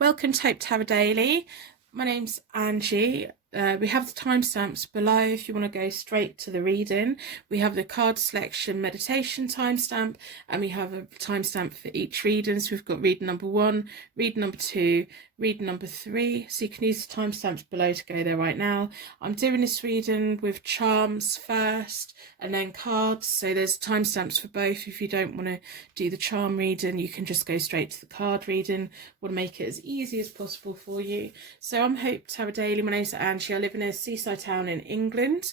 Welcome to Hope Tarot Daily. My name's Angie. We have the timestamps below if you want to go straight to the reading. We have the card selection meditation timestamp, and we have a timestamp for each reading. So we've got reading number 1, reading number 2, reading number 3. So you can use the timestamps below to go there right now. I'm doing this reading with charms first and then cards. So there's timestamps for both. If you don't want to do the charm reading, you can just go straight to the card reading. Want to make it as easy as possible for you. So I'm Hope Tarot Daily. My name's Angie. I live in a seaside town in England.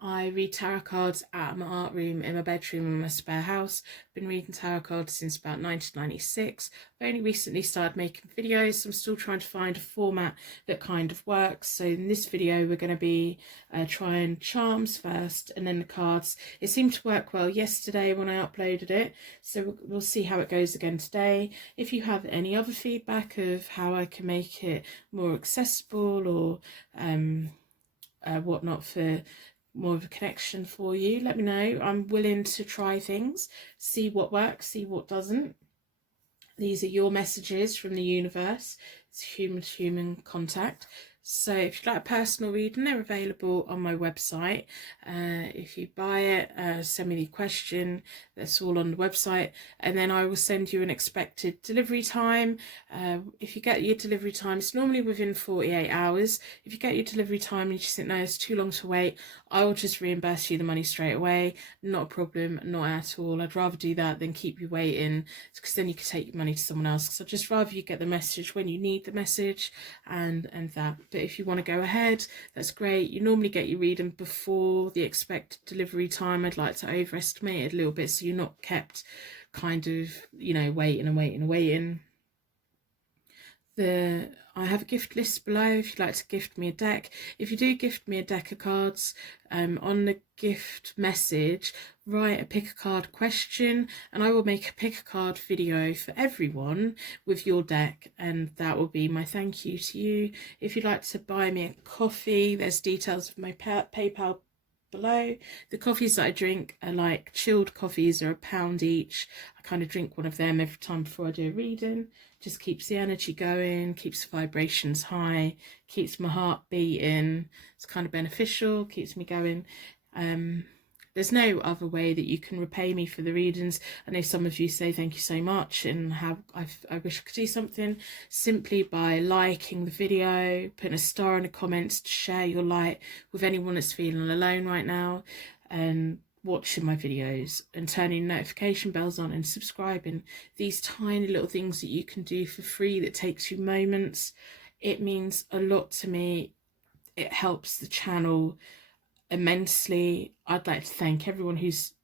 I read tarot cards at my art room, in my bedroom, in my spare house. Been reading tarot cards since about 1996. I've only recently started making videos, so I'm still trying to find a format that kind of works. So in this video, we're going to be trying charms first and then the cards. It seemed to work well yesterday when I uploaded it, so we'll see how it goes again today. If you have any other feedback of how I can make it more accessible or whatnot for more of a connection for you, let me know. I'm willing to try things, see what works, see what doesn't. These are your messages from the universe. It's human to human contact. So if you'd like a personal reading, they're available on my website. If you buy it, send me the question. That's all on the website. And then I will send you an expected delivery time. If you get your delivery time, it's normally within 48 hours. If you get your delivery time and you just think, no, it's too long to wait, I will just reimburse you the money straight away. Not a problem, not at all. I'd rather do that than keep you waiting, because then you could take your money to someone else. So I'd just rather you get the message when you need the message and that. But if you want to go ahead, that's great. You normally get your reading before the expected delivery time. I'd like to overestimate it a little bit so you're not kept kind of, waiting and waiting and waiting. I have a gift list below if you'd like to gift me a deck. If you do gift me a deck of cards, on the gift message, write a pick a card question, and I will make a pick a card video for everyone with your deck, and that will be my thank you to you. If you'd like to buy me a coffee, there's details of my PayPal below. The coffees that I drink are like chilled coffees, are £1 each. I kind of drink one of them every time before I do a reading. Just keeps the energy going, keeps the vibrations high, keeps my heart beating. It's kind of beneficial, keeps me going. There's no other way that you can repay me for the readings. I know some of you say thank you so much and I wish I could do something, simply by liking the video, putting a star in the comments to share your light with anyone that's feeling alone right now, and watching my videos and turning notification bells on and subscribing. These tiny little things that you can do for free that takes you moments. It means a lot to me. It helps the channel immensely. I'd like to thank everyone who's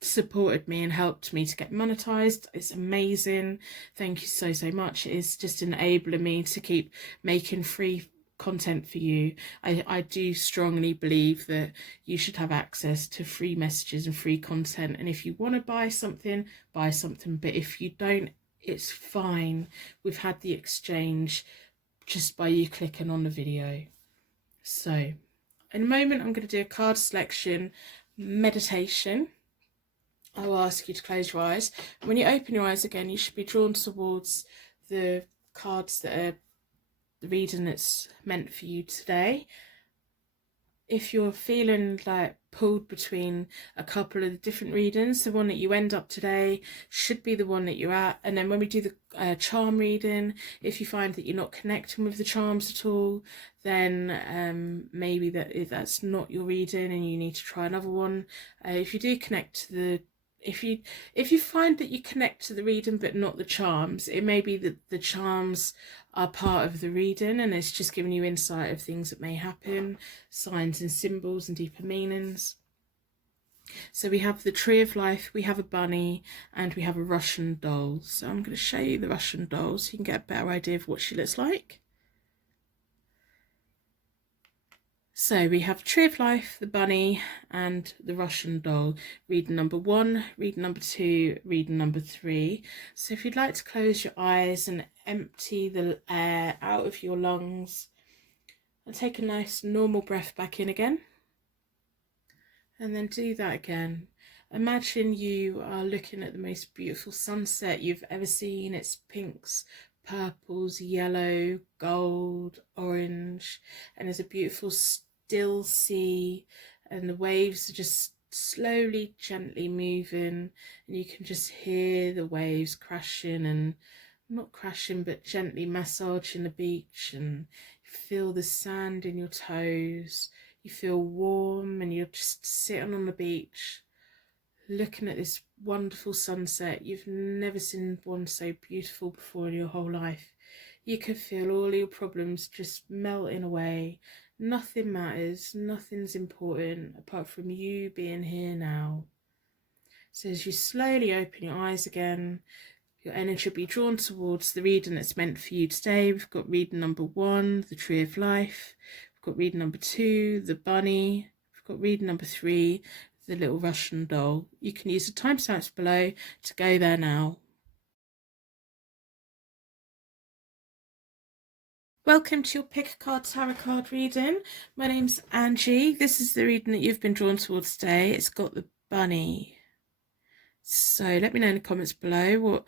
supported me and helped me to get monetized. It's amazing. Thank you so much. It's just enabling me to keep making free content for you. I do strongly believe that you should have access to free messages and free content, and if you want to buy something, but if you don't, it's fine. We've had the exchange just by you clicking on the video. So in a moment I'm going to do a card selection meditation. I will ask you to close your eyes. When you open your eyes again, you should be drawn towards the cards that are the reading that's meant for you today. If you're feeling like pulled between a couple of the different readings, the one that you end up today should be the one that you're at. And then when we do the charm reading, if you find that you're not connecting with the charms at all, then maybe that's not your reading and you need to try another one. If you do connect to the if you find that you connect to the reading but not the charms, it may be that the charms are part of the reading and it's just giving you insight of things that may happen, signs and symbols and deeper meanings. So we have the Tree of Life, we have a bunny, and we have a Russian doll. So I'm going to show you the Russian doll so you can get a better idea of what she looks like. So we have Tree of Life, the bunny, and the Russian doll. Reading number 1, reading number 2, reading number 3. So if you'd like to close your eyes and empty the air out of your lungs, and take a nice normal breath back in again. And then do that again. Imagine you are looking at the most beautiful sunset you've ever seen. It's pinks, purples, yellow, gold, orange, and there's a beautiful still sea, and the waves are just slowly, gently moving, and you can just hear the waves crashing, and not crashing but gently massaging the beach, and you feel the sand in your toes. You feel warm, and you're just sitting on the beach looking at this wonderful sunset. You've never seen one so beautiful before in your whole life. You could feel all your problems just melting away. Nothing matters, nothing's important apart from you being here now. So as you slowly open your eyes again, your energy will be drawn towards the reading that's meant for you today. We've got reading number 1, the Tree of Life. We've got reading number 2, the Bunny. We've got reading number 3, the Little Russian Doll. You can use the timestamps below to go there now. Welcome to your Pick a Card Tarot card reading. My name's Angie. This is the reading that you've been drawn towards today. It's got the Bunny. So let me know in the comments below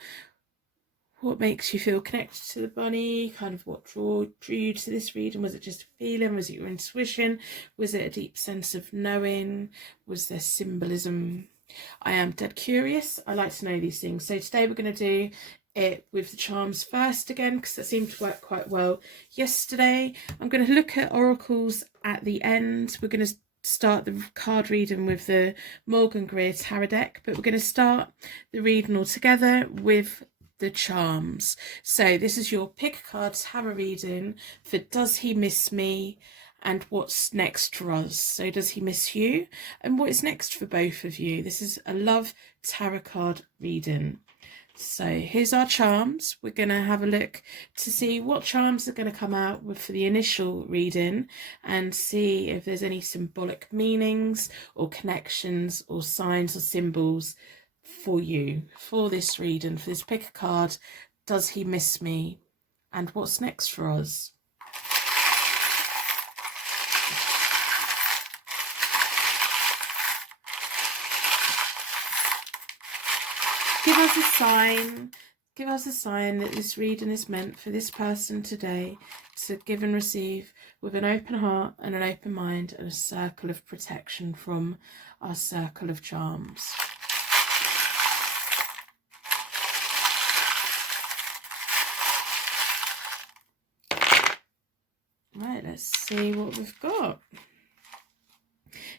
what makes you feel connected to the bunny, kind of what drew you to this reading. Was it just a feeling? Was it your intuition? Was it a deep sense of knowing? Was there symbolism? I am dead curious. I like to know these things. So today we're going to do it with the charms first again, because that seemed to work quite well yesterday. I'm going to look at oracles at the end. We're going to start the card reading with the Morgan Greer Tarot deck, but we're going to start the reading all together with the charms. So this is your Pick a Card Tarot reading for Does He Miss Me and what's next for us. So does he miss you and what is next for both of you? This is a love tarot card reading. So here's our charms. We're going to have a look to see what charms are going to come out for the initial reading, and see if there's any symbolic meanings or connections or signs or symbols for you for this reading, for this Pick a Card, Does He Miss Me and what's next for us. Give us a sign. Give us a sign that this reading is meant for this person today to give and receive with an open heart and an open mind, and a circle of protection from our circle of charms. Right, let's see what we've got.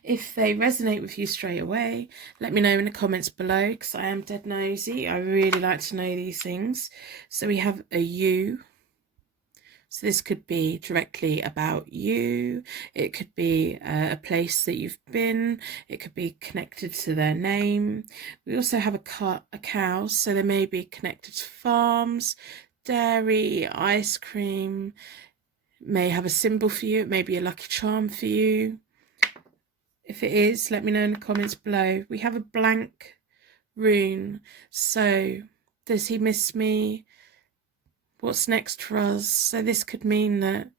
If they resonate with you straight away, let me know in the comments below, because I am dead nosy. I really like to know these things. So we have a you. So this could be directly about you. It could be a place that you've been. It could be connected to their name. We also have a cow, so they may be connected to farms, dairy, ice cream. May have a symbol for you. It may be a lucky charm for you. If it is, let me know in the comments below. We have a blank rune. So does he miss me? What's next for us? So this could mean that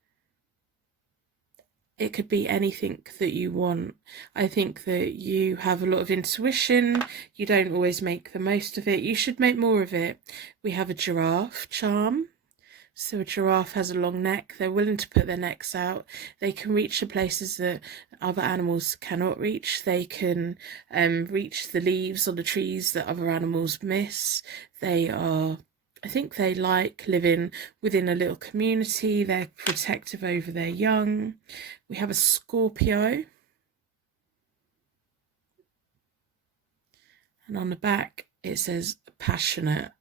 it could be anything that you want. I think that you have a lot of intuition. You don't always make the most of it. You should make more of it. We have a giraffe charm. So a giraffe has a long neck. They're willing to put their necks out. They can reach the places that other animals cannot reach. They can reach the leaves on the trees that other animals miss. I think they like living within a little community. They're protective over their young. We have a Scorpio. And on the back, it says passionate.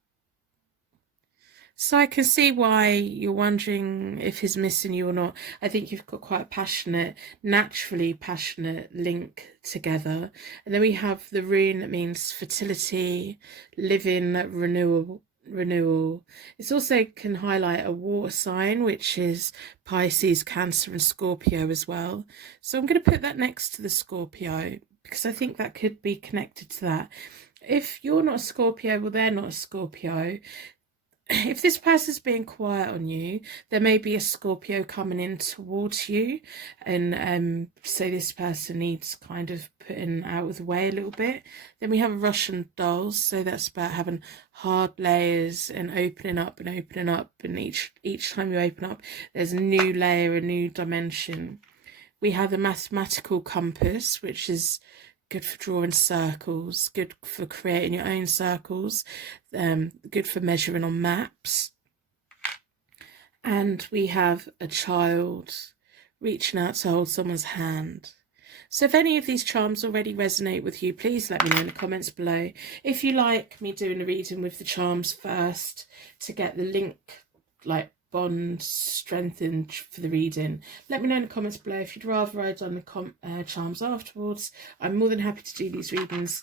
So I can see why you're wondering if he's missing you or not. I think you've got quite a passionate, naturally passionate link together. And then we have the rune that means fertility, living, renewal. It also can highlight a water sign, which is Pisces, Cancer and Scorpio as well. So I'm going to put that next to the Scorpio, because I think that could be connected to that. If you're not a Scorpio, well, they're not a Scorpio. if this person's being quiet on you, there may be a Scorpio coming in towards you, and so this person needs kind of putting out of the way a little bit. Then we have a Russian dolls, so that's about having hard layers and opening up and opening up, and each time you open up, there's a new layer, a new dimension. We have the mathematical compass, which is good for drawing circles, good for creating your own circles, good for measuring on maps. And we have a child reaching out to hold someone's hand. So if any of these charms already resonate with you, please let me know in the comments below. If you like me doing a reading with the charms first to get the link, like, bond strengthened for the reading, let me know in the comments below. If you'd rather I'd done the charms afterwards, I'm more than happy to do these readings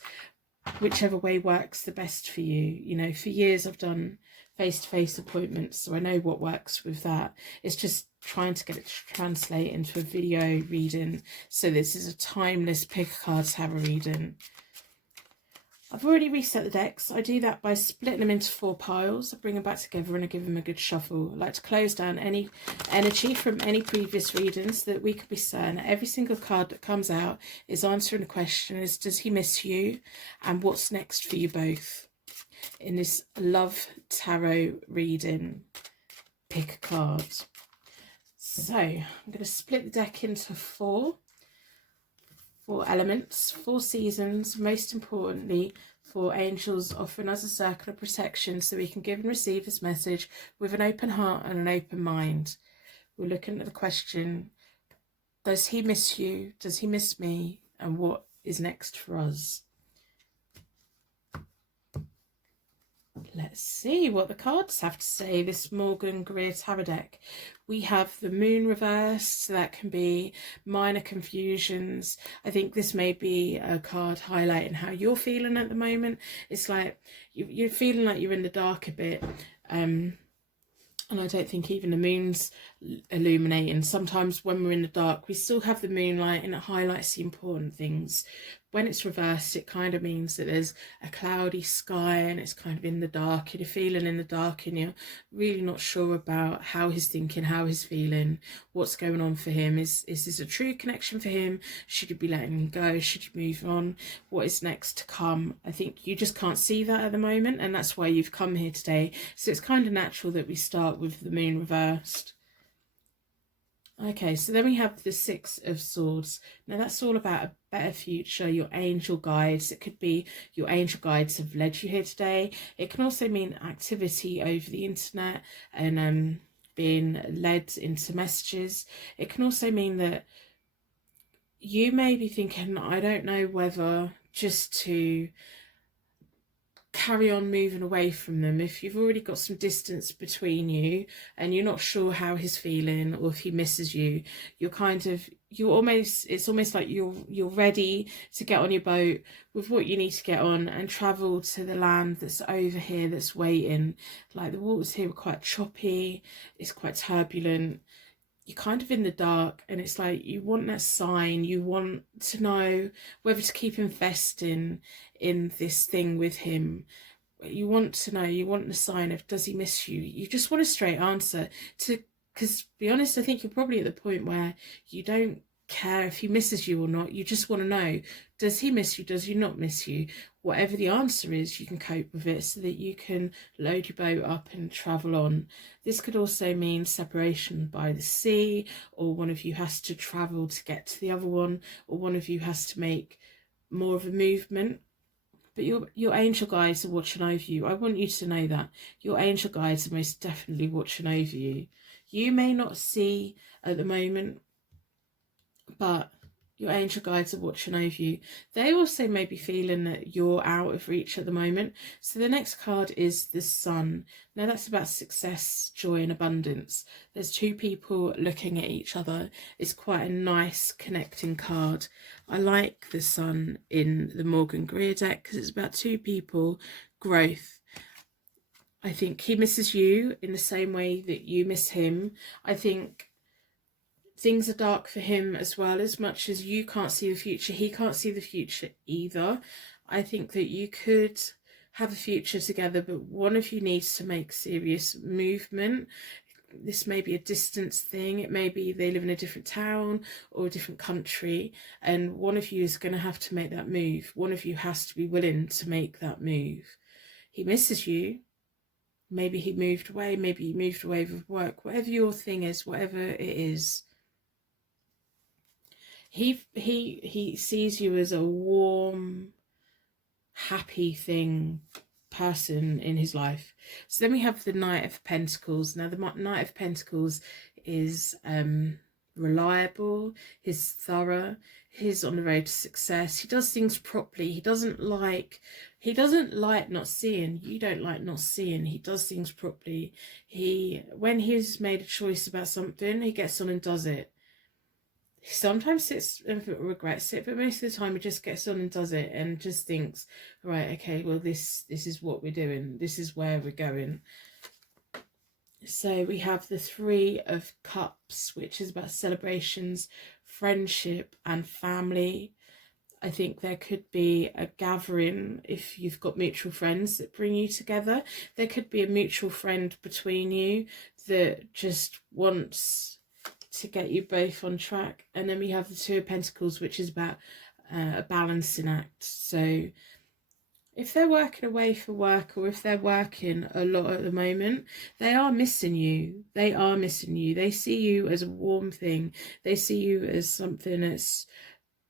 whichever way works the best for you. You know, for years I've done face-to-face appointments, so I know what works with that. It's just trying to get it to translate into a video reading, so this is a timeless pick a card tarot reading. I've already reset the decks. I do that by splitting them into 4 piles. I bring them back together and I give them a good shuffle. I like to close down any energy from any previous readings so that we could be certain every single card that comes out is answering the question is, does he miss you? And what's next for you both? In this love tarot reading, pick a card. So I'm going to split the deck into 4 elements, 4 seasons, most importantly 4 angels offering us a circle of protection so we can give and receive this message with an open heart and an open mind. We're looking at the question, does he miss you? Does he miss me? And what is next for us? Let's see what the cards have to say. This Morgan Greer Tarot deck. We have the moon reversed, so that can be minor confusions. I think this may be a card highlighting how you're feeling at the moment. It's like you're feeling like you're in the dark a bit. And I don't think even the moon's illuminating. Sometimes when we're in the dark, we still have the moonlight and it highlights the important things. When it's reversed, it kind of means that there's a cloudy sky and it's kind of in the dark. And you're feeling in the dark and you're really not sure about how he's thinking, how he's feeling, what's going on for him. Is this a true connection for him? Should you be letting him go? Should you move on? What is next to come? I think you just can't see that at the moment, and that's why you've come here today. So it's kind of natural that we start with the moon reversed. Okay, so then we have the 6 of Swords. Now that's all about a better future, your angel guides. It could be your angel guides have led you here today. It can also mean activity over the internet and being led into messages. It can also mean that you may be thinking, I don't know whether just to carry on moving away from them. If you've already got some distance between you and you're not sure how he's feeling or if he misses you, it's almost like you're ready to get on your boat with what you need to get on and travel to the land that's over here that's waiting. Like the waters here are quite choppy, it's quite turbulent. You're kind of in the dark and it's like you want that sign. You want to know whether to keep investing in this thing with him. You want to know, you want the sign of, does he miss you? You just want a straight answer. Because to be honest, I think you're probably at the point where you don't care if he misses you or not. You just want to know, does he miss you? Does he not miss you? Whatever the answer is, you can cope with it so that you can load your boat up and travel on. This could also mean separation by the sea, or one of you has to travel to get to the other one, or one of you has to make more of a movement. But your angel guides are watching over you. I want you to know that. Your angel guides are most definitely watching over you. You may not see at the moment, but your angel guides are watching over you. They also may be feeling that you're out of reach at the moment. So the next card is the Sun. Now that's about success, joy and abundance. There's 2 people looking at each other. It's quite a nice connecting card. I like the Sun in the Morgan Greer deck because it's about 2 people, growth. I think he misses you in the same way that you miss him. I think things are dark for him as well. As much as you can't see the future, he can't see the future either. I think that you could have a future together, but one of you needs to make serious movement. This may be a distance thing, it may be they live in a different town or a different country, and one of you is going to have to make that move. One of you has to be willing to make that move. He misses you. Maybe he moved away, maybe he moved away with work, whatever your thing is, whatever it is. He sees you as a warm, happy person in his life. So then we have the Knight of Pentacles. Now the Knight of Pentacles is reliable, he's thorough, he's on the road to success, he does things properly, he doesn't like not seeing. You don't like not seeing. He does things properly. When he's made a choice about something, he gets on and does it. He sometimes sits and regrets it, but most of the time he just gets on and does it and just thinks, right, okay, well this is what we're doing, this is where we're going. So we have the Three of Cups, which is about celebrations, friendship and family. I think there could be a gathering if you've got mutual friends that bring you together. There could be a mutual friend between you that just wants to get you both on track. And then we have the Two of Pentacles, which is about a balancing act. So if they're working away for work, or if they're working a lot at the moment, they are missing you. They are missing you. They see you as a warm thing. They see you as something that's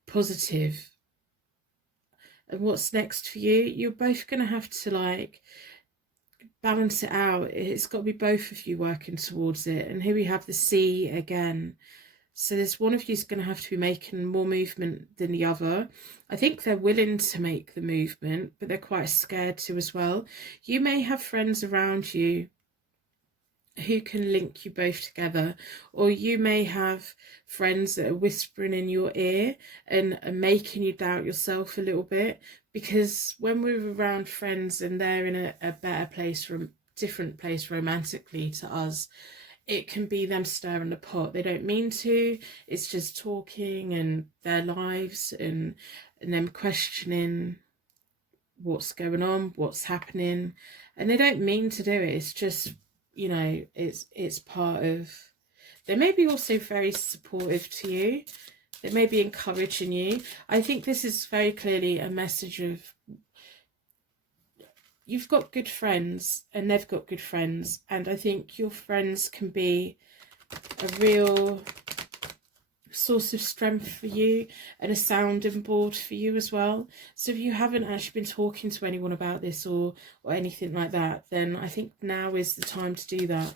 positive. And what's next for you? You're both going to have to balance it out. It's got to be both of you working towards it. And here we have the Sea again. So there's one of you's going to have to be making more movement than the other. I think they're willing to make the movement, but they're quite scared to as well. You may have friends around you who can link you both together, or you may have friends that are whispering in your ear and are making you doubt yourself a little bit, because when we're around friends and they're in a better place, different place romantically to us, it can be them stirring the pot. They don't mean to, it's just talking and their lives and them questioning what's going on, what's happening, and they don't mean to do it. It's just, you know, it's part of, they may be also very supportive to you, they may be encouraging you. I think this is very clearly a message of, you've got good friends and they've got good friends, and I think your friends can be a real source of strength for you and a sounding board for you as well. So if you haven't actually been talking to anyone about this or anything like that, then I think now is the time to do that.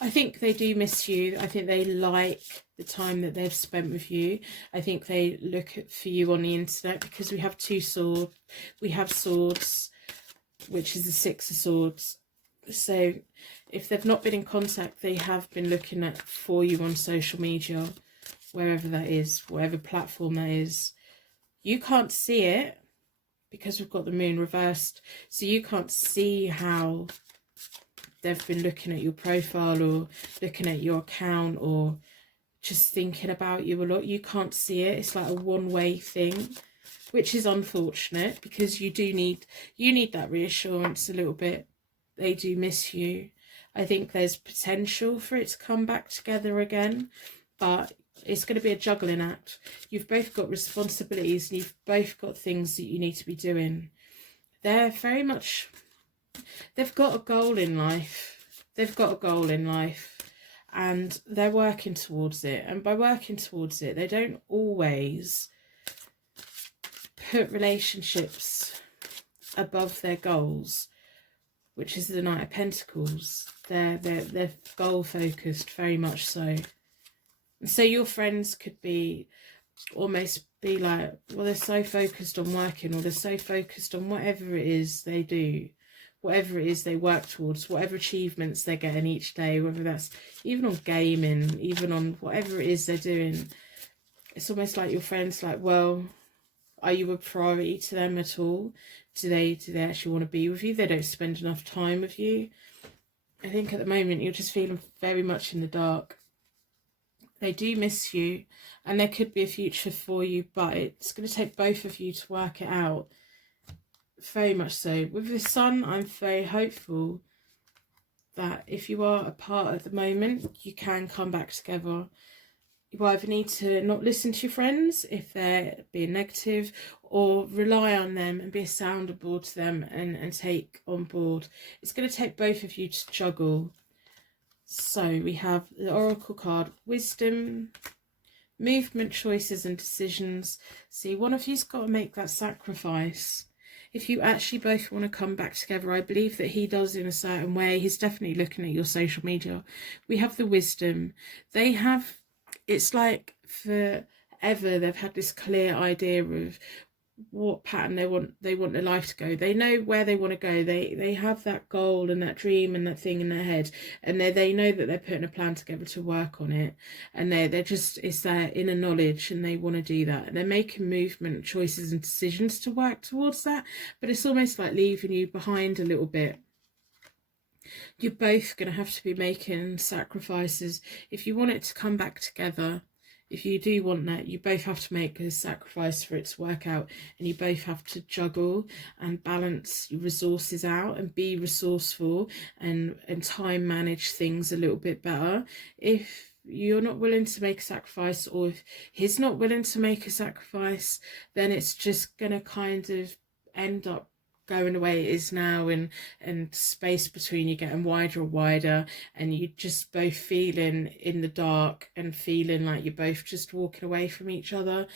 I think they do miss you. I think they like the time that they've spent with you. I think they look for you on the internet, because we have two swords. We have swords, which is the Six of Swords. So if they've not been in contact, they have been looking for you on social media, wherever that is, whatever platform that is. You can't see it because we've got the moon reversed, so you can't see how they've been looking at your profile or looking at your account or just thinking about you a lot. You can't see it. It's like a one-way thing, which is unfortunate, because you need that reassurance a little bit. They do miss you. I think there's potential for it to come back together again, but it's going to be a juggling act. You've both got responsibilities and you've both got things that you need to be doing. They're very much, they've got a goal in life. They've got a goal in life and they're working towards it. And by working towards it, they don't always put relationships above their goals, which is the Knight of Pentacles. They're goal focused, very much so. And so your friends could be almost be like, well, they're so focused on working, or they're so focused on whatever it is they do, whatever it is they work towards, whatever achievements they're getting each day, whether that's even on gaming, even on whatever it is they're doing. It's almost like your friends like, well, are you a priority to them at all? Do they actually want to be with you? They don't spend enough time with you. I think at the moment you're just feeling very much in the dark. They do miss you and there could be a future for you, but it's going to take both of you to work it out. very much so. With the Sun, I'm very hopeful that if you are apart at the moment, you can come back together. You either need to not listen to your friends if they're being negative, or rely on them and be a sounding board to them and take on board. It's going to take both of you to juggle. So we have the Oracle card, Wisdom, movement, choices and decisions. See, one of you's got to make that sacrifice. If you actually both want to come back together, I believe that he does in a certain way. He's definitely looking at your social media. We have the Wisdom. They have, it's like forever they've had this clear idea of what pattern they want their life to go. They know where they want to go. They have that goal and that dream and that thing in their head, and they know that they're putting a plan together to work on it, and they're just, it's their inner knowledge, and they want to do that, and they're making movement, choices and decisions to work towards that. But it's almost like leaving you behind a little bit. You're both going to have to be making sacrifices if you want it to come back together. If you do want that, you both have to make a sacrifice for it to work out, and you both have to juggle and balance your resources out and be resourceful and time manage things a little bit better. If you're not willing to make a sacrifice, or if he's not willing to make a sacrifice, then it's just going to kind of end up going the way it is now, and space between you getting wider and wider, and you just both feeling in the dark and feeling like you're both just walking away from each other.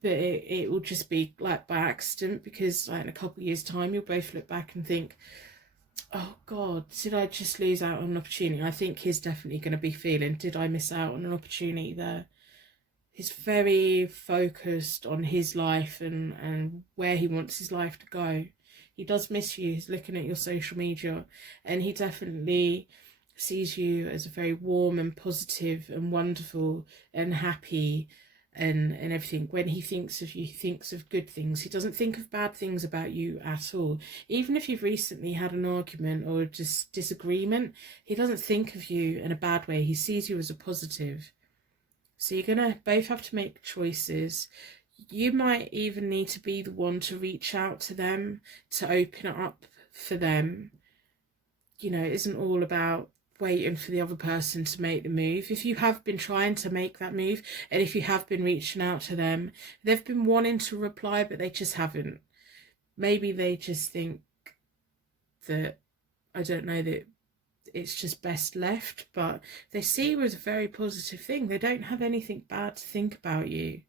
But it will just be like by accident, because like in a couple of years time you'll both look back and think, oh God, did I just lose out on an opportunity? I think he's definitely going to be feeling, did I miss out on an opportunity there? He's very focused on his life and where he wants his life to go. He does miss you. He's looking at your social media, and he definitely sees you as a very warm and positive and wonderful and happy and everything. When he thinks of you, he thinks of good things. He doesn't think of bad things about you at all. Even if you've recently had an argument or just disagreement, he doesn't think of you in a bad way. He sees you as a positive. So you're going to both have to make choices. You might even need to be the one to reach out to them, to open it up for them. You know, it isn't all about waiting for the other person to make the move. If you have been trying to make that move, and if you have been reaching out to them, they've been wanting to reply, but they just haven't. Maybe they just think that, I don't know, that it's just best left, but they see you as a very positive thing. They don't have anything bad to think about you.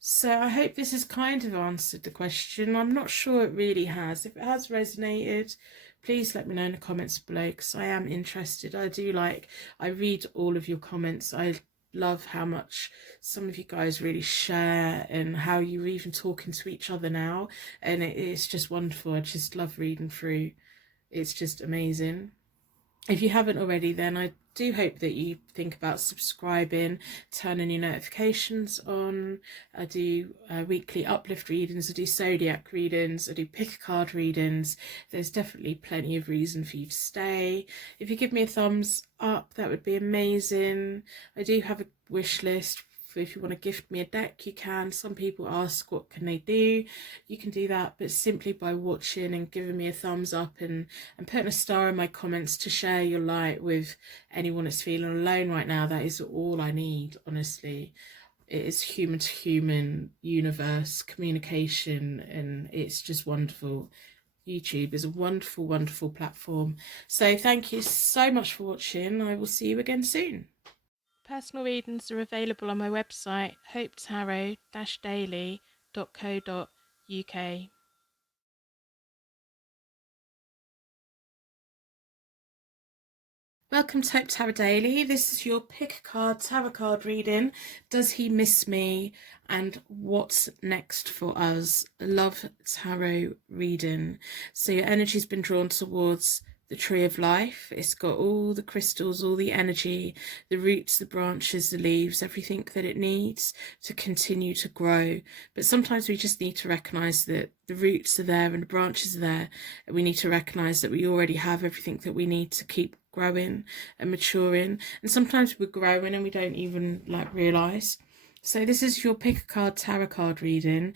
So I hope this has kind of answered the question. I'm not sure it really has. If it has resonated, please let me know in the comments below, because I am interested. I read all of your comments. I love how much some of you guys really share, and how you're even talking to each other now, and it's just wonderful. I just love reading through. It's just amazing. If you haven't already, then I do hope that you think about subscribing, turning your notifications on. I do weekly uplift readings, I do zodiac readings, I do pick a card readings. There's definitely plenty of reason for you to stay. If you give me a thumbs up, that would be amazing. I do have a wish list. If you want to gift me a deck, you can. Some people ask what can they do. You can do that, but simply by watching and giving me a thumbs up and putting a star in my comments to share your light with anyone that's feeling alone right now. That is all I need, honestly. It is human to human universe communication, and it's just wonderful. YouTube is a wonderful, wonderful platform. So thank you so much for watching. I will see you again soon. Personal readings are available on my website, hopetarot-daily.co.uk. Welcome to Hope Tarot Daily. This is your pick a card tarot card reading. Does he miss me? And what's next for us? Love tarot reading. So your energy's been drawn towards the tree of life. It's got all the crystals, all the energy, the roots, the branches, the leaves, everything that it needs to continue to grow. But sometimes we just need to recognize that the roots are there and the branches are there, and we need to recognize that we already have everything that we need to keep growing and maturing. And sometimes we're growing and we don't even realize. So this is your pick a card tarot card reading.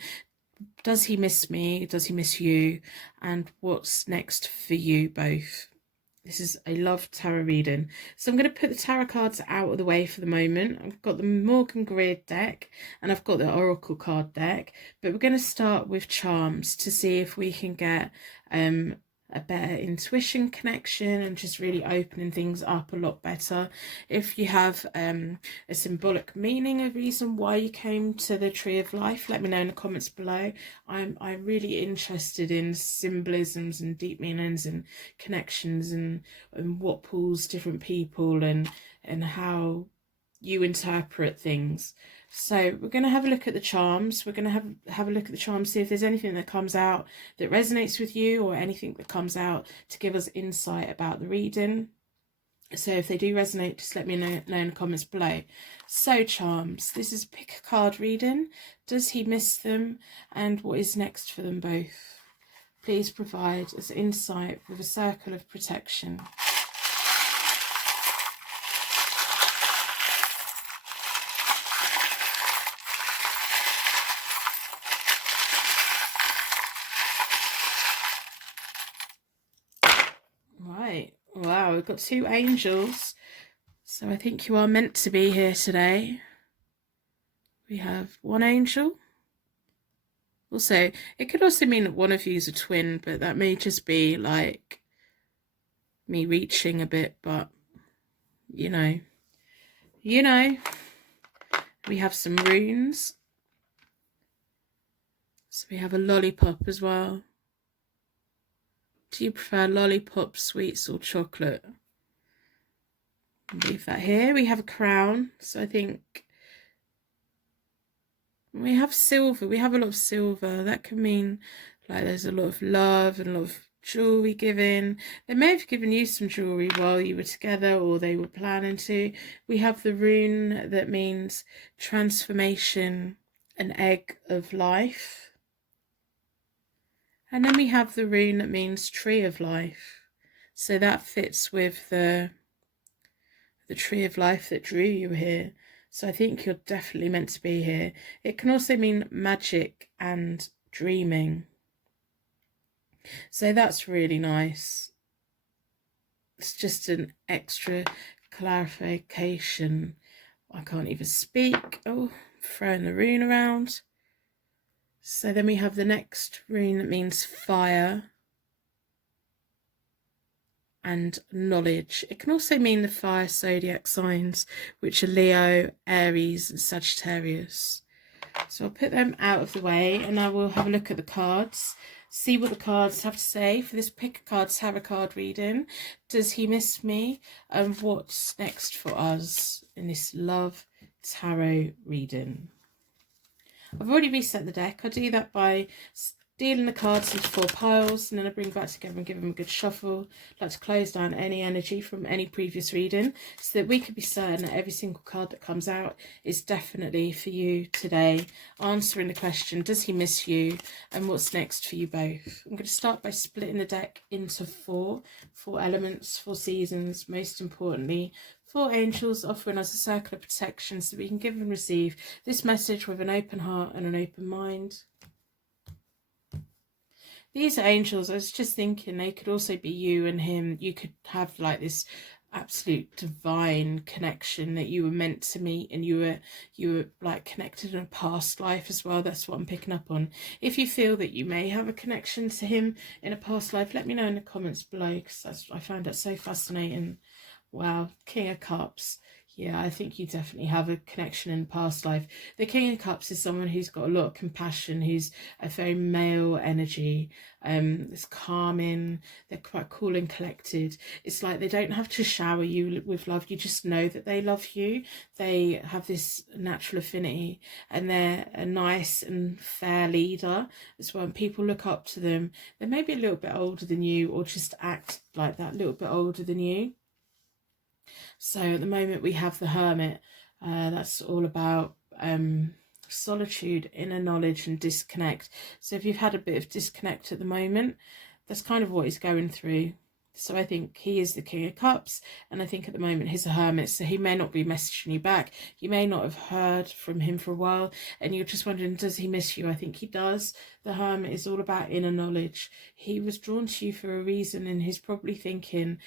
Does he miss me? Does he miss you? And what's next for you both? This is a love tarot reading. So I'm going to put the tarot cards out of the way for the moment. I've got the Morgan Greer deck and I've got the Oracle card deck. But we're going to start with charms to see if we can get a better intuition connection and just really opening things up a lot better. If you have a symbolic meaning, a reason why you came to the Tree of Life, let me know in the comments below. I'm really interested in symbolisms and deep meanings and connections and what pulls different people and how you interpret things. So we're going to have a look at the charms. We're going to have a look at the charms, see if there's anything that comes out that resonates with you or anything that comes out to give us insight about the reading. So if they do resonate, just let me know in the comments below. So charms, this is pick a card reading. Does he miss them? And what is next for them both? Please provide us insight with a circle of protection. Right, wow, we've got 2 angels. So I think you are meant to be here today. We have 1 angel. Also, it could also mean that one of you is a twin, but that may just be like me reaching a bit, but you know. We have some runes. So we have a lollipop as well. Do you prefer lollipop, sweets or chocolate? Leave that here. We have a crown. So I think we have silver. We have a lot of silver. That can mean like there's a lot of love and a lot of jewelry given. They may have given you some jewelry while you were together or they were planning to. We have the rune that means transformation, an egg of life. And then we have the rune that means tree of life. So that fits with the tree of life that drew you here. So I think you're definitely meant to be here. It can also mean magic and dreaming. So that's really nice. It's just an extra clarification. I can't even speak. Oh, throwing the rune around. So then we have the next rune that means fire and knowledge. It can also mean the fire zodiac signs, which are Leo, Aries and Sagittarius. So I'll put them out of the way and I will have a look at the cards, see what the cards have to say for this pick a card tarot card reading. Does he miss me? And what's next for us in this love tarot reading? I've already reset the deck. I do that by dealing the cards into 4 piles and then I bring back together and give them a good shuffle. I like to close down any energy from any previous reading so that we can be certain that every single card that comes out is definitely for you today. Answering the question, does he miss you? And what's next for you both? I'm going to start by splitting the deck into 4 elements, 4 seasons, most importantly 4 angels, offering us a circle of protection so we can give and receive this message with an open heart and an open mind. These are angels. I was just thinking they could also be you and him. You could have like this absolute divine connection that you were meant to meet and you were like connected in a past life as well. That's what I'm picking up on. If you feel that you may have a connection to him in a past life, let me know in the comments below because I found that so fascinating. Wow, King of Cups. Yeah, I think you definitely have a connection in the past life. The King of Cups is someone who's got a lot of compassion, who's a very male energy. It's calming. They're quite cool and collected. It's like they don't have to shower you with love. You just know that they love you. They have this natural affinity and they're a nice and fair leader as well. When people look up to them, they may be a little bit older than you or just act like that, a little bit older than you. So at the moment we have the Hermit. That's all about solitude, inner knowledge and disconnect. So if you've had a bit of disconnect at the moment, that's kind of what he's going through. So I think he is the King of Cups, and I think at the moment he's a hermit, so he may not be messaging you back. You may not have heard from him for a while, and you're just wondering, does he miss you? I think he does. The hermit is all about inner knowledge. He was drawn to you for a reason, and he's probably thinking,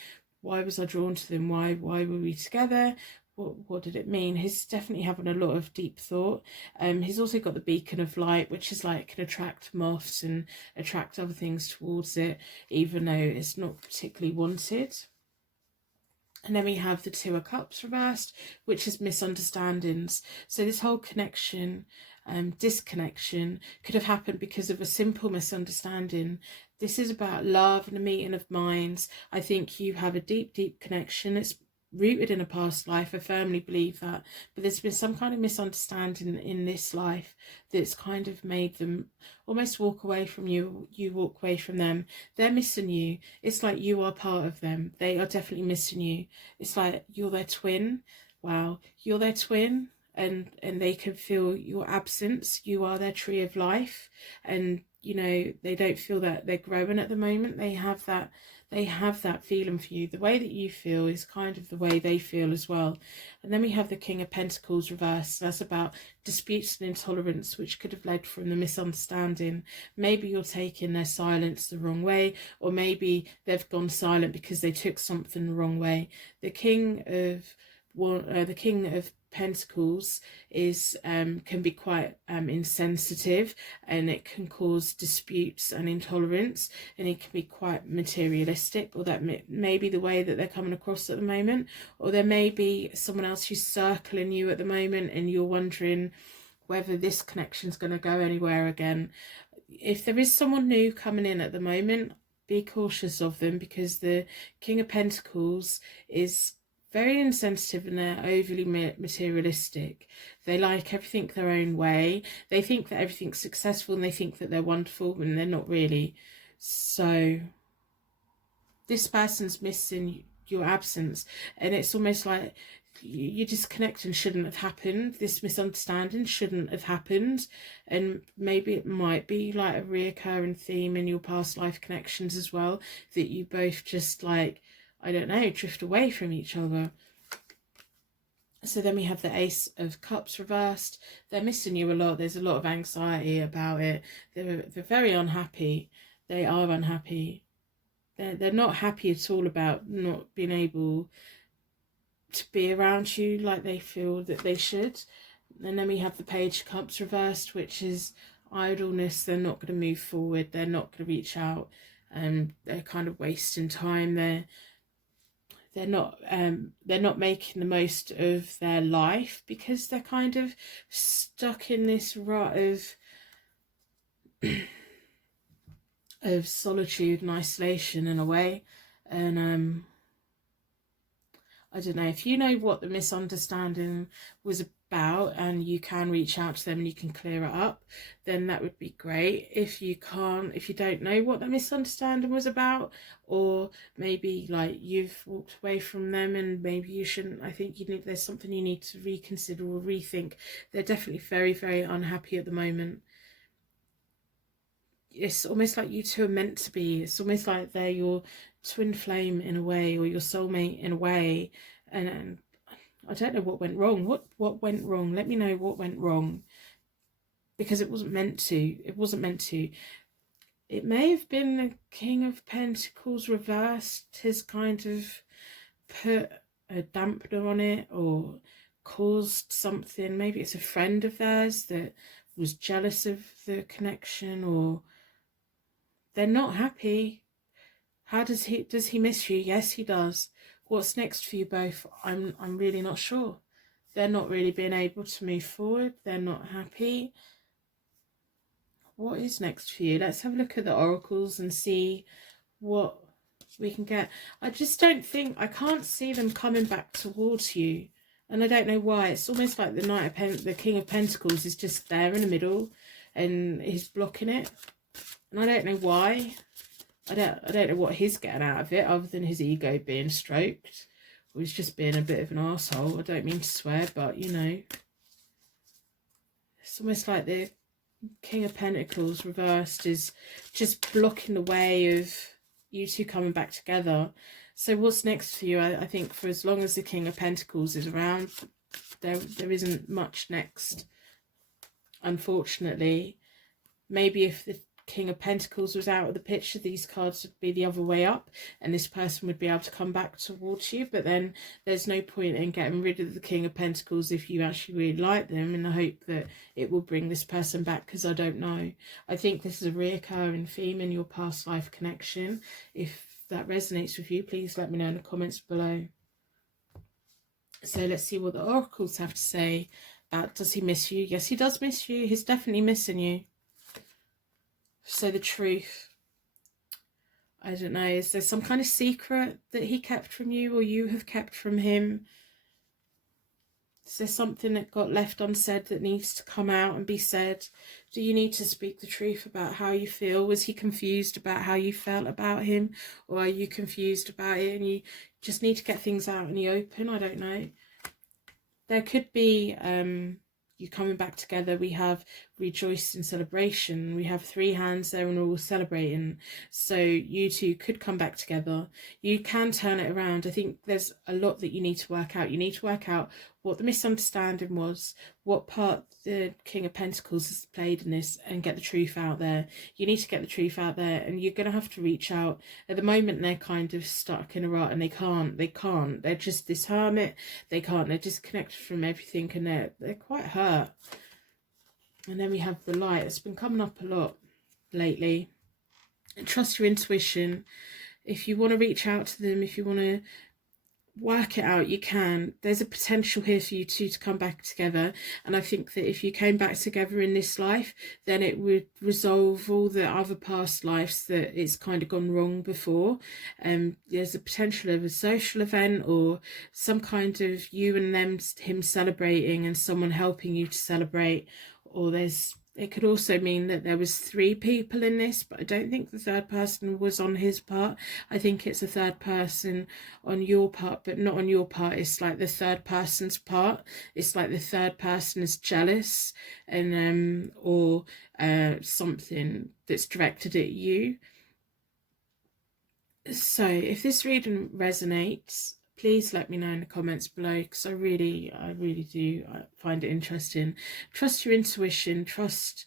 why was I drawn to them? Why were we together? What did it mean? He's definitely having a lot of deep thought. He's also got the beacon of light, which is like can attract moths and attract other things towards it, even though it's not particularly wanted. And then we have the Two of Cups reversed, which is misunderstandings. So this whole connection, disconnection could have happened because of a simple misunderstanding. This is about love and a meeting of minds. I think you have a deep, deep connection. It's rooted in a past life. I firmly believe that, but there's been some kind of misunderstanding in this life that's kind of made them almost walk away from you. You walk away from them. They're missing you. It's like you are part of them. They are definitely missing you. It's like you're their twin. Wow, you're their twin, and they can feel your absence. You are their tree of life, and you know they don't feel that they're growing at the moment. They have that feeling for you. The way that you feel is kind of the way they feel as well. And then we have the King of Pentacles reversed. That's about disputes and intolerance, which could have led from the misunderstanding. Maybe you're taking their silence the wrong way, or maybe they've gone silent because they took something the wrong way. The King of Pentacles is can be quite insensitive, and it can cause disputes and intolerance, and it can be quite materialistic, or that may be the way that they're coming across at the moment. Or there may be someone else who's circling you at the moment, and you're wondering whether this connection's going to go anywhere again. If there is someone new coming in at the moment, be cautious of them, because the King of Pentacles is very insensitive and they're overly materialistic. They like everything their own way. They think that everything's successful and they think that they're wonderful, and they're not really. So this person's missing your absence, and it's almost like your disconnection shouldn't have happened. This misunderstanding shouldn't have happened, and maybe it might be like a reoccurring theme in your past life connections as well, that you both just like, I don't know, drift away from each other. So then we have the Ace of Cups reversed. They're missing you a lot. There's a lot of anxiety about it. They're very unhappy. They are unhappy. They're not happy at all about not being able to be around you like they feel that they should. And then we have the Page of Cups reversed, which is idleness. They're not going to move forward. They're not going to reach out. They're kind of wasting time. They're not making the most of their life, because they're kind of stuck in this rut of solitude and isolation in a way. And I don't know, if you know what the misunderstanding was about and you can reach out to them and you can clear it up, then that would be great. If you can't, if you don't know what the misunderstanding was about, or maybe like you've walked away from them and maybe you shouldn't, I think there's something you need to reconsider or rethink. They're definitely very, very unhappy at the moment. It's almost like you two are meant to be. It's almost like they're your twin flame in a way, or your soulmate in a way. And I don't know what went wrong. What went wrong? Let me know what went wrong, because it wasn't meant to. It wasn't meant to. It may have been the King of Pentacles reversed has kind of put a dampener on it, or caused something. Maybe it's a friend of theirs that was jealous of the connection, or they're not happy. How does he miss you? Yes, he does. What's next for you both? I'm really not sure. They're not really being able to move forward. They're not happy. What is next for you? Let's have a look at the oracles and see what we can get. I just don't think, I can't see them coming back towards you, and I don't know why. It's almost like the King of Pentacles is just there in the middle and he's blocking it, and I don't know why. I don't know what he's getting out of it, other than his ego being stroked, or he's just being a bit of an arsehole. I don't mean to swear, but you know, it's almost like the King of Pentacles reversed is just blocking the way of you two coming back together. So what's next for you? I think for as long as the King of Pentacles is around, there isn't much next, unfortunately. Maybe if the King of Pentacles was out of the picture, these cards would be the other way up and this person would be able to come back towards you. But then there's no point in getting rid of the King of Pentacles if you actually really like them, in the hope that it will bring this person back, because I don't know. I think this is a reoccurring theme in your past life connection. If that resonates with you, please let me know in the comments below. So let's see what the oracles have to say about, does he miss you? Yes, he does miss you. He's definitely missing you. So the truth, I don't know, is there some kind of secret that he kept from you or you have kept from him? Is there something that got left unsaid that needs to come out and be said? Do you need to speak the truth about how you feel? Was he confused about how you felt about him? Or are you confused about it and you just need to get things out in the open? I don't know. There could be you coming back together. We have rejoice and celebration. We have three hands there and we're all celebrating. So you two could come back together. You can turn it around. I think there's a lot that you need to work out. You need to work out what the misunderstanding was, what part the King of Pentacles has played in this, and get the truth out there. You need to get the truth out there, and you're going to have to reach out. At the moment, they're kind of stuck in a rut and they can't. They're just this hermit. They can't. They're disconnected from everything and they're quite hurt. And then we have the light. It's been coming up a lot lately. And trust your intuition. If you want to reach out to them, if you want to work it out, you can. There's a potential here for you two to come back together, and I think that if you came back together in this life, then it would resolve all the other past lives that it's kind of gone wrong before. There's a potential of a social event or some kind of you and him celebrating and someone helping you to celebrate, or it could also mean that there was three people in this, but I don't think the third person was on his part. I think it's a third person on your part, but not on your part. It's like the third person's part. It's like the third person is jealous and or something that's directed at you. So if this reading resonates, please let me know in the comments below, because I really do find it interesting. Trust your intuition. Trust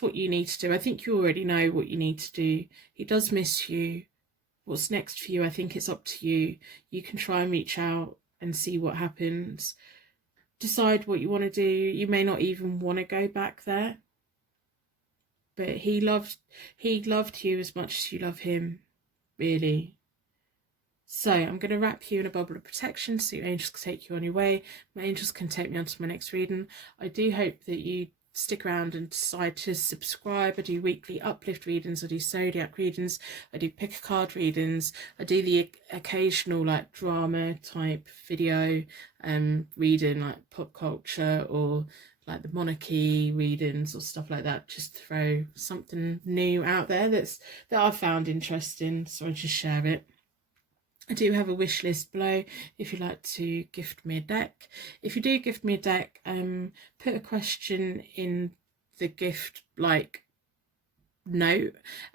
what you need to do. I think you already know what you need to do. He does miss you. What's next for you, I think it's up to you. You can try and reach out and see what happens. Decide what you want to do. You may not even want to go back there, but he loved you as much as you love him, really. So I'm going to wrap you in a bubble of protection so your angels can take you on your way. My angels can take me on to my next reading. I do hope that you stick around and decide to subscribe. I do weekly uplift readings, I do zodiac readings, I do pick a card readings, I do the occasional like drama type video reading, like pop culture or like the monarchy readings or stuff like that, just to throw something new out there that I found interesting, so I just share it. I do have a wish list below if you'd like to gift me a deck. If you do gift me a deck, put a question in the gift note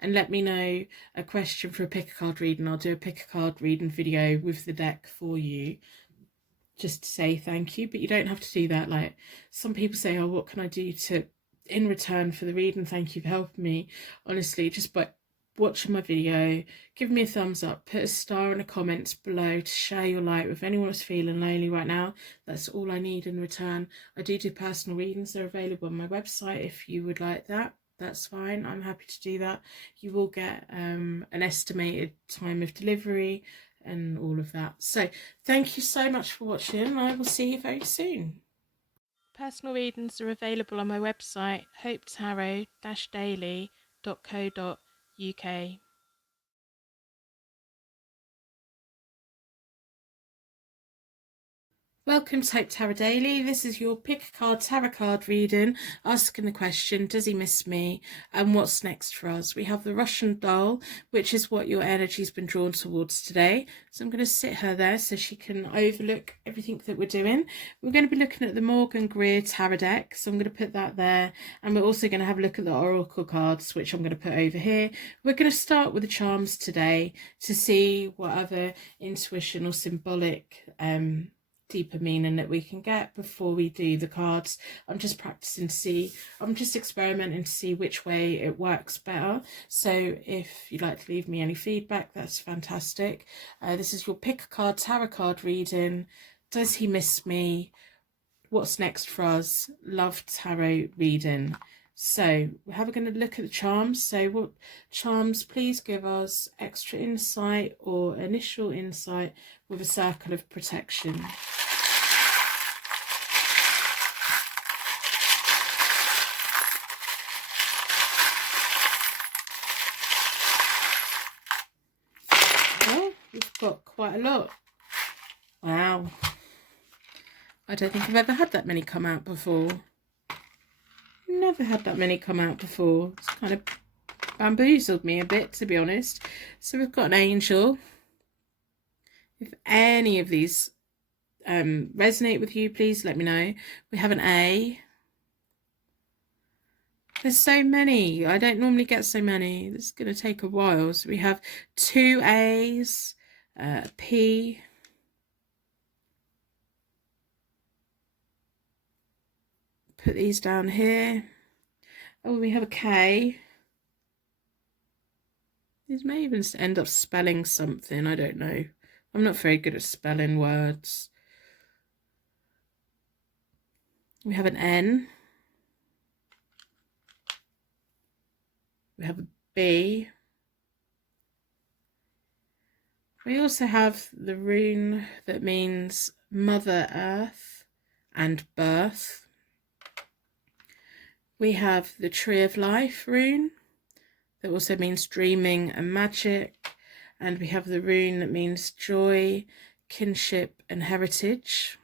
and let me know a question for a pick a card reading. I'll do a pick a card reading video with the deck for you, just to say thank you. But you don't have to do that. Like some people say, oh, what can I do to in return for the reading? Thank you for helping me. Honestly, just by watching my video, give me a thumbs up, put a star in the comments below to share your light with anyone who's feeling lonely right now. That's all I need in return. I do personal readings. They're available on my website if you would like that. That's fine. I'm happy to do that. You will get an estimated time of delivery and all of that. So thank you so much for watching. I will see you very soon. Personal readings are available on my website, hopetarot-daily.co.uk. Welcome to Hope Tarot Daily. This is your pick a card tarot card reading, asking the question, does he miss me? And what's next for us? We have the Russian doll, which is what your energy's been drawn towards today. So I'm going to sit her there so she can overlook everything that we're doing. We're going to be looking at the Morgan Greer tarot deck, so I'm going to put that there. And we're also going to have a look at the oracle cards, which I'm going to put over here. We're going to start with the charms today to see what other intuition or symbolic deeper meaning that we can get before we do the cards. I'm just practicing to see, I'm just experimenting to see which way it works better. So if you'd like to leave me any feedback, that's fantastic. This is your pick a card tarot card reading. Does he miss me? What's next for us? Love tarot reading. So we're going to look at the charms. So what charms, please give us extra insight or initial insight with a circle of protection. Well, we've got quite a lot. Wow. I don't think I've ever had that many come out before. Never had that many come out before. It's kind of bamboozled me a bit, to be honest. So we've got an angel. If any of these resonate with you, please let me know. We have an A. There's so many. I don't normally get so many. This is going to take a while. So we have 2 A's, P. Put these down here. Oh, we have a K. These may even end up spelling something. I don't know. I'm not very good at spelling words. We have an N. We have a B. We also have the rune that means Mother Earth and birth. We have the Tree of Life rune that also means dreaming and magic. And we have the rune that means joy, kinship and heritage.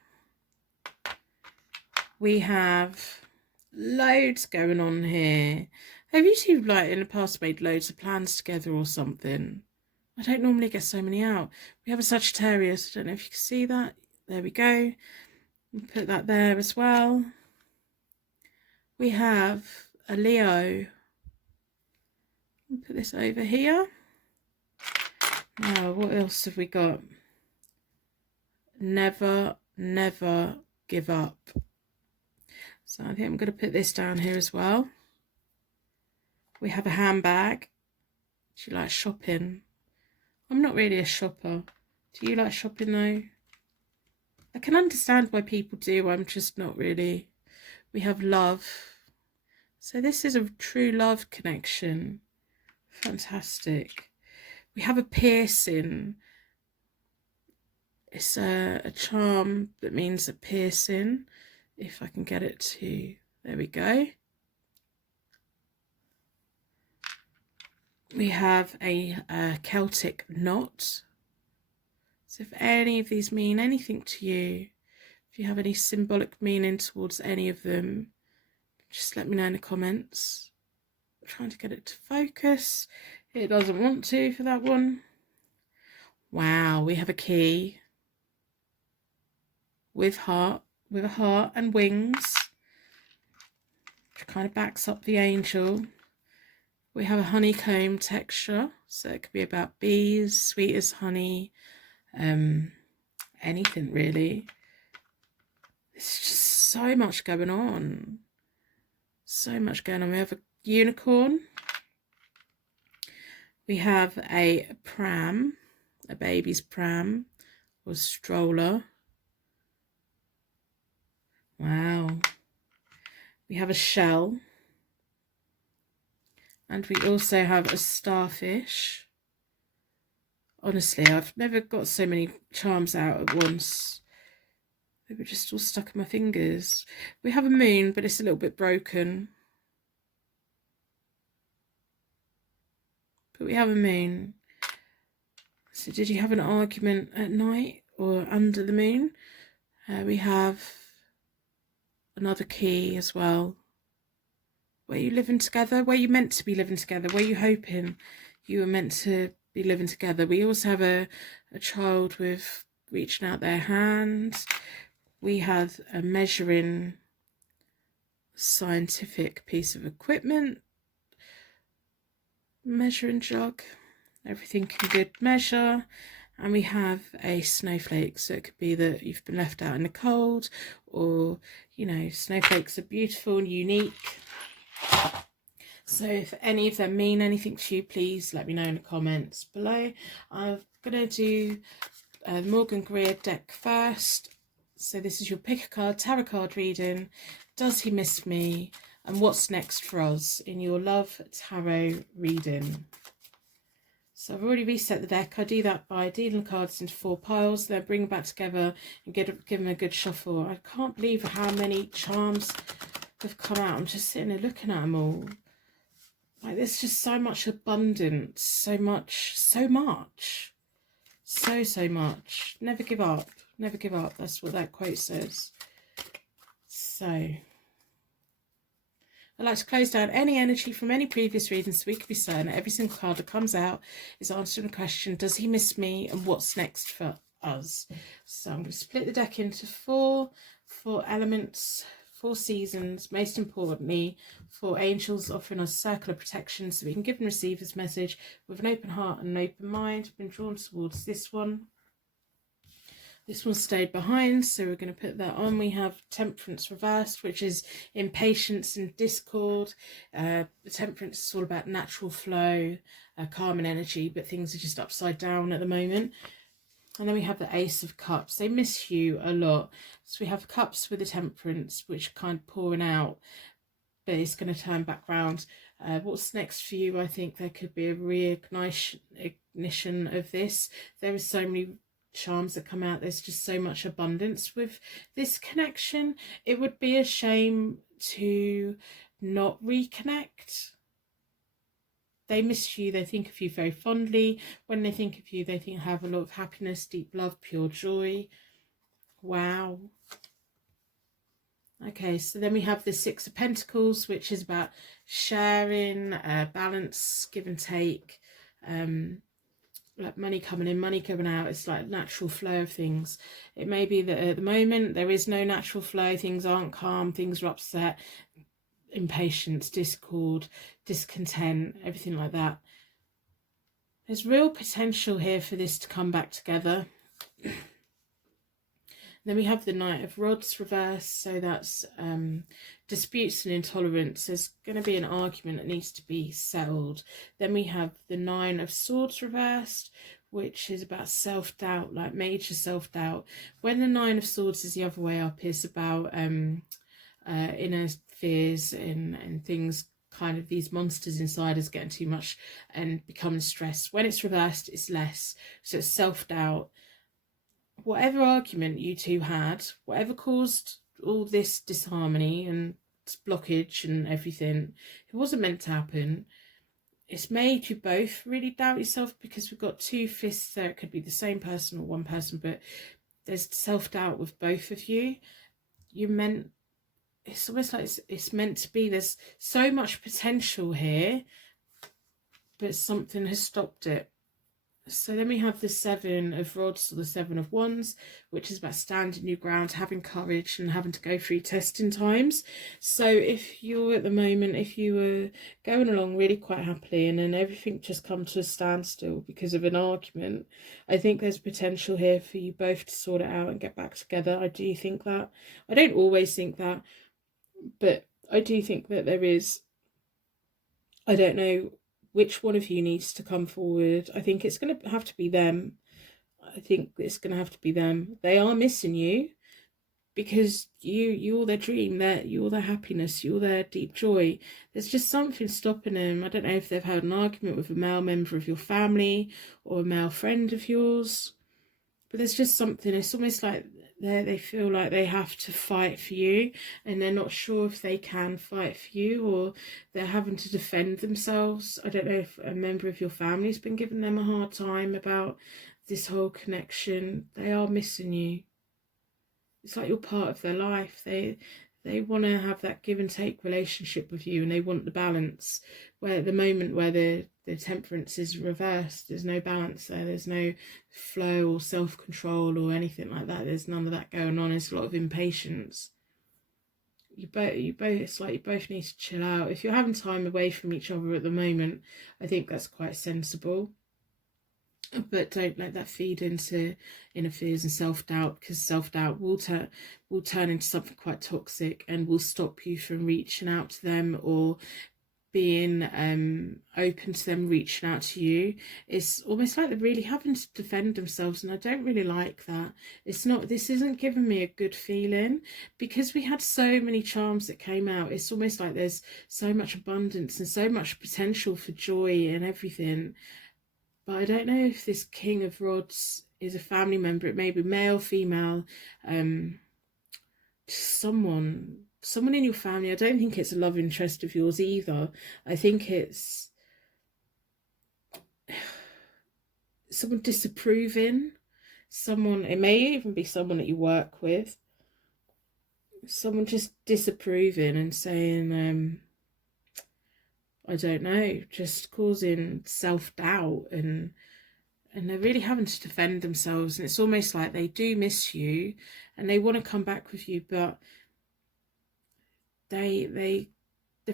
We have loads going on here. Have you two, like, in the past made loads of plans together or something? I don't normally get so many out. We have a Sagittarius. I don't know if you can see that. There we go. We'll put that there as well. We have a Leo. I'll put this over here. Now, what else have we got? Never, never give up. So I think I'm going to put this down here as well. We have a handbag. She likes shopping. I'm not really a shopper. Do you like shopping though? I can understand why people do. I'm just not really. We have love. So this is a true love connection. Fantastic. We have a piercing. It's a charm that means a piercing. If I can get it to, there we go. We have a Celtic knot. So if any of these mean anything to you, if you have any symbolic meaning towards any of them, just let me know in the comments. I'm trying to get it to focus. It doesn't want to for that one. Wow, we have a key with a heart and wings, which kind of backs up the angel. We have a honeycomb texture, so it could be about bees, sweet as honey, anything really. There's just so much going on. So much going on. We have a unicorn. We have a pram, a baby's pram or stroller. Wow. We have a shell. And we also have a starfish. Honestly, I've never got so many charms out at once. They were just all stuck in my fingers. We have a moon, but it's a little bit broken. But we have a moon. So did you have an argument at night or under the moon? We have another key as well. Were you living together? Were you meant to be living together? Were you hoping you were meant to be living together? We also have a child with reaching out their hand. We have a measuring scientific piece of equipment. Measuring jug. Everything in good measure. And we have a snowflake, so it could be that you've been left out in the cold, or, you know, snowflakes are beautiful and unique. So if any of them mean anything to you, please let me know in the comments below. I'm going to do the Morgan Greer deck first. So this is your pick a card, tarot card reading. Does he miss me? And what's next for us in your love tarot reading? So I've already reset the deck. I do that by dealing cards into 4 piles, then bring them back together and give them a good shuffle. I can't believe how many charms have come out. I'm just sitting there looking at them all. Like, there's just so much abundance, so much. So much. Never give up. Never give up. That's what that quote says. So I'd like to close down any energy from any previous readings so we can be certain that every single card that comes out is answering the question, does he miss me, and what's next for us? So I'm going to split the deck into 4 elements, 4 seasons, most importantly 4 angels offering us a circle of protection so we can give and receive this message with an open heart and an open mind. I've been drawn towards this one. This one stayed behind, so we're going to put that on. We have Temperance reversed, which is impatience and discord. The Temperance is all about natural flow, calm and energy, but things are just upside down at the moment. And then we have the Ace of Cups. They miss you a lot. So we have Cups with the Temperance, which are kind of pouring out, but it's going to turn back round. What's next for you? I think there could be a reignition of this. There are so many charms that come out. There's just so much abundance with this connection. It would be a shame to not reconnect. They miss you. They think of you very fondly. When they think of you, they have a lot of happiness, deep love, pure joy. Wow. Okay, so then we have the 6 of Pentacles, which is about sharing, balance, give and take, like money coming in, money going out. It's like natural flow of things. It may be that at the moment there is no natural flow, things aren't calm, things are upset, impatience, discord, discontent, everything like that. There's real potential here for this to come back together. Then we have the Knight of Rods reversed, so that's disputes and intolerance. There's going to be an argument that needs to be settled. Then we have the 9 of Swords reversed, which is about self-doubt, like major self-doubt. When the 9 of Swords is the other way up, it's about inner fears and things, kind of these monsters inside us getting too much and becoming stressed. When it's reversed, it's less. So it's self-doubt. Whatever argument you two had, whatever caused all this disharmony and blockage and everything, it wasn't meant to happen. It's made you both really doubt yourself, because we've got 2 fists there. It could be the same person or one person, but there's self-doubt with both of you. It's almost like it's meant to be. There's so much potential here, but something has stopped it. So then we have the 7 of Rods, or the 7 of Wands, which is about standing your ground, having courage and having to go through testing times. So if you're at the moment, if you were going along really quite happily and then everything just come to a standstill because of an argument, I think there's potential here for you both to sort it out and get back together. I do think that. I don't always think that, but I do think that there is. I don't know which one of you needs to come forward. I think it's going to have to be them. I think it's going to have to be them. They are missing you, because you're their dream, you're their happiness, you're their deep joy. There's just something stopping them. I don't know if they've had an argument with a male member of your family or a male friend of yours, but there's just something. It's almost like they feel like they have to fight for you, and they're not sure if they can fight for you, or they're having to defend themselves. I don't know if a member of your family has been giving them a hard time about this whole connection. They are missing you. It's like you're part of their life. They want to have that give and take relationship with you, and they want the balance. Where at the moment where the temperance is reversed, there's no balance there. There's no flow or self control or anything like that. There's none of that going on. There's a lot of impatience. You both. It's like you both need to chill out. If you're having time away from each other at the moment, I think that's quite sensible. But don't let that feed into inner fears and self-doubt, because self-doubt will turn into something quite toxic and will stop you from reaching out to them or being open to them reaching out to you. It's almost like they're really having to defend themselves, and I don't really like that. This isn't giving me a good feeling, because we had so many charms that came out. It's almost like there's so much abundance and so much potential for joy and everything. But I don't know if this King of Rods is a family member. It may be male, female, someone in your family. I don't think it's a love interest of yours either. I think it's someone disapproving. It may even be someone that you work with. Someone just disapproving and saying, I don't know, just causing self-doubt, and they're really having to defend themselves, and it's almost like they do miss you and they want to come back with you, but they've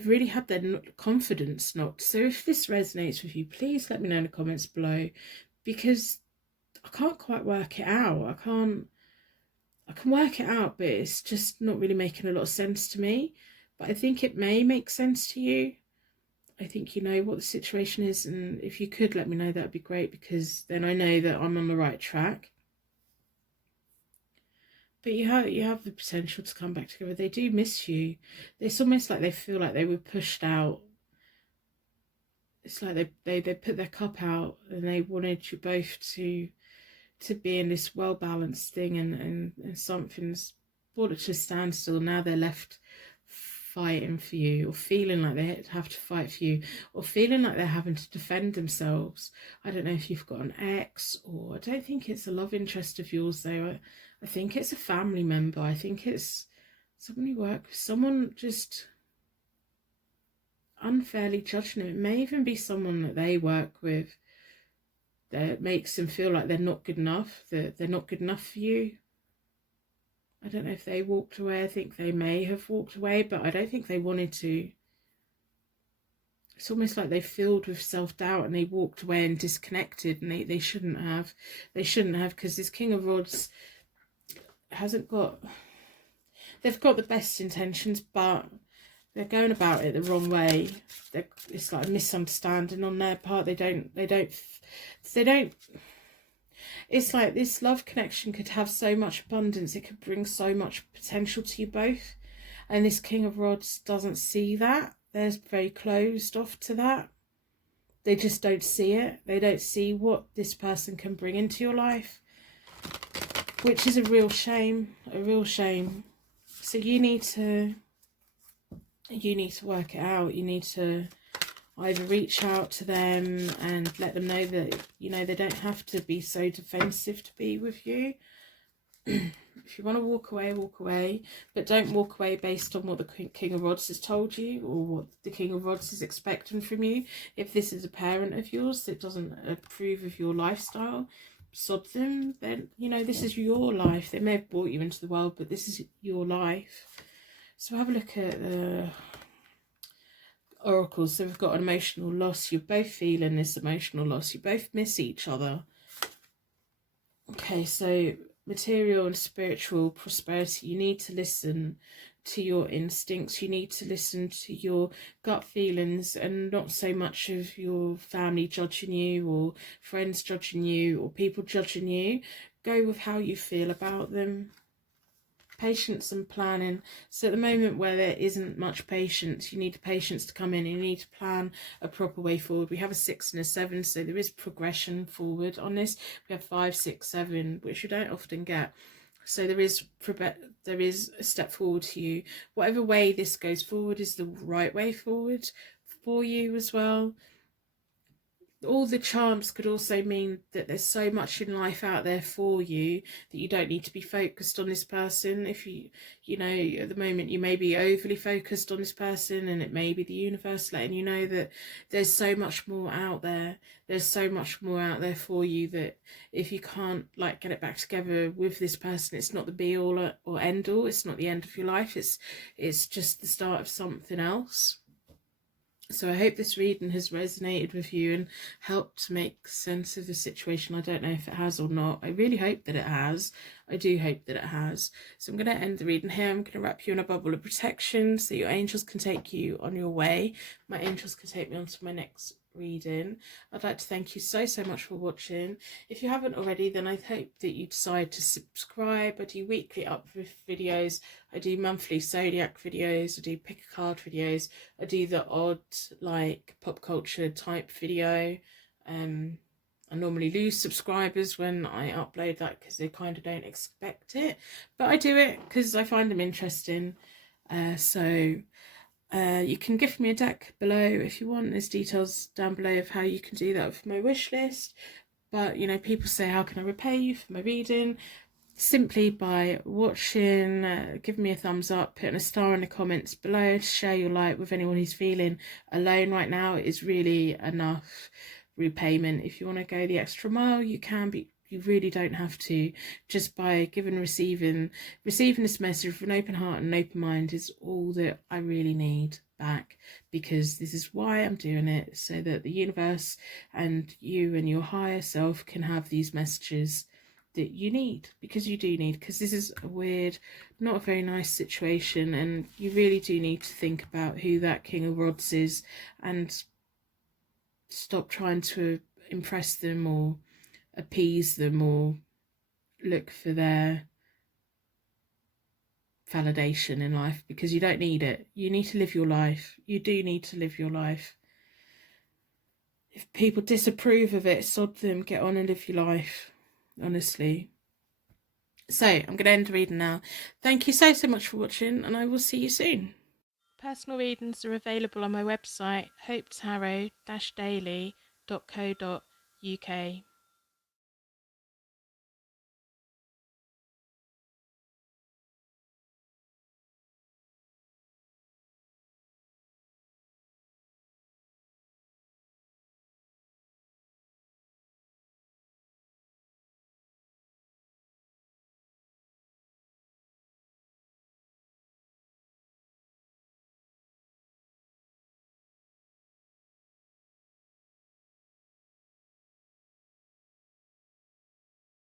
really had their confidence knocked. So if this resonates with you, please let me know in the comments below, because I can't quite work it out. I can work it out, but it's just not really making a lot of sense to me. But I think it may make sense to you. I think you know what the situation is, and if you could let me know, that'd be great, because then I know that I'm on the right track. But you have the potential to come back together. They do miss you. It's almost like they feel like they were pushed out. It's like they put their cup out and they wanted you both to be in this well balanced thing, and something's brought it to a standstill. Now they're left fighting for you, or feeling like they have to fight for you, or feeling like they're having to defend themselves. I don't know if you've got an ex, or I don't think it's a love interest of yours though. I think it's a family member. I think it's someone you work with, someone just unfairly judging them. It may even be someone that they work with that makes them feel like they're not good enough, that they're not good enough for you. I don't know if they walked away. I think they may have walked away, but I don't think they wanted to. It's almost like they filled with self-doubt and they walked away and disconnected, and they shouldn't have. They shouldn't have, because this King of Rods hasn't got... They've got the best intentions, but they're going about it the wrong way. It's like a misunderstanding on their part. They don't It's like this love connection could have so much abundance. It could bring so much potential to you both. And this King of Rods doesn't see that. They're very closed off to that. They just don't see it. They don't see what this person can bring into your life, which is a real shame. A real shame. So you need to work it out. You need to either reach out to them and let them know that, you know, they don't have to be so defensive to be with you. If you want to walk away, but don't walk away based on what the King of Rods has told you or what the King of Rods is expecting from you. If this is a parent of yours that doesn't approve of your lifestyle, sod them. Then, you know, this is your life. They may have brought you into the world, but this is your life. So have a look at the oracles. So we've got an emotional loss. You're both feeling this emotional loss. You both miss each other. Okay, so material and spiritual prosperity. You need to listen to your instincts. You need to listen to your gut feelings, and not so much of your family judging you or friends judging you or people judging you. Go with how you feel about them. Patience and planning. So at the moment where there isn't much patience, you need the patience to come in, and you need to plan a proper way forward. We have a 6 and a 7, so there is progression forward on this. We have 5, 6, 7, which you don't often get. So there is a step forward to you. Whatever way this goes forward is the right way forward for you as well. all the charms could also mean that there's so much in life out there for you that you don't need to be focused on this person. If you know, at the moment you may be overly focused on this person, and it may be the universe letting you know that there's so much more out there. There's so much more out there for you, that if you can't like get it back together with this person, it's not the be all or end all. It's not the end of your life. It's just the start of something else. So I hope this reading has resonated with you and helped to make sense of the situation. I don't know if it has or not. I really hope that it has. I do hope that it has. So I'm going to end the reading here. I'm going to wrap you in a bubble of protection so your angels can take you on your way. My angels can take me on to my next reading. I'd like to thank you so much for watching. If you haven't already, then I hope that you decide to subscribe. I do weekly uplift videos, I do monthly zodiac videos, I do pick a card videos, I do the odd like pop culture type video. I normally lose subscribers when I upload that because they kind of don't expect it, but I do it because I find them interesting. You can gift me a deck below if you want. There's details down below of how you can do that with my wish list. But you know, people say, how can I repay you for my reading? Simply by watching, giving me a thumbs up, putting a star in the comments below to share your light with anyone who's feeling alone right now. It is really enough repayment. If you want to go the extra mile, you can, but you really don't have to. Just by giving and receiving this message with an open heart and an open mind is all that I really need back, because this is why I'm doing it, so that the universe and you and your higher self can have these messages that you need, because you do need, because this is a weird, not a very nice situation, and you really do need to think about who that King of Rods is and stop trying to impress them or appease them or look for their validation in life, because you don't need it. You need to live your life. You do need to live your life. If people disapprove of it, sod them, get on and live your life, honestly. So I'm going to end the reading now. Thank you so much for watching, and I will see you soon. Personal readings are available on my website, hopetarot-daily.co.uk.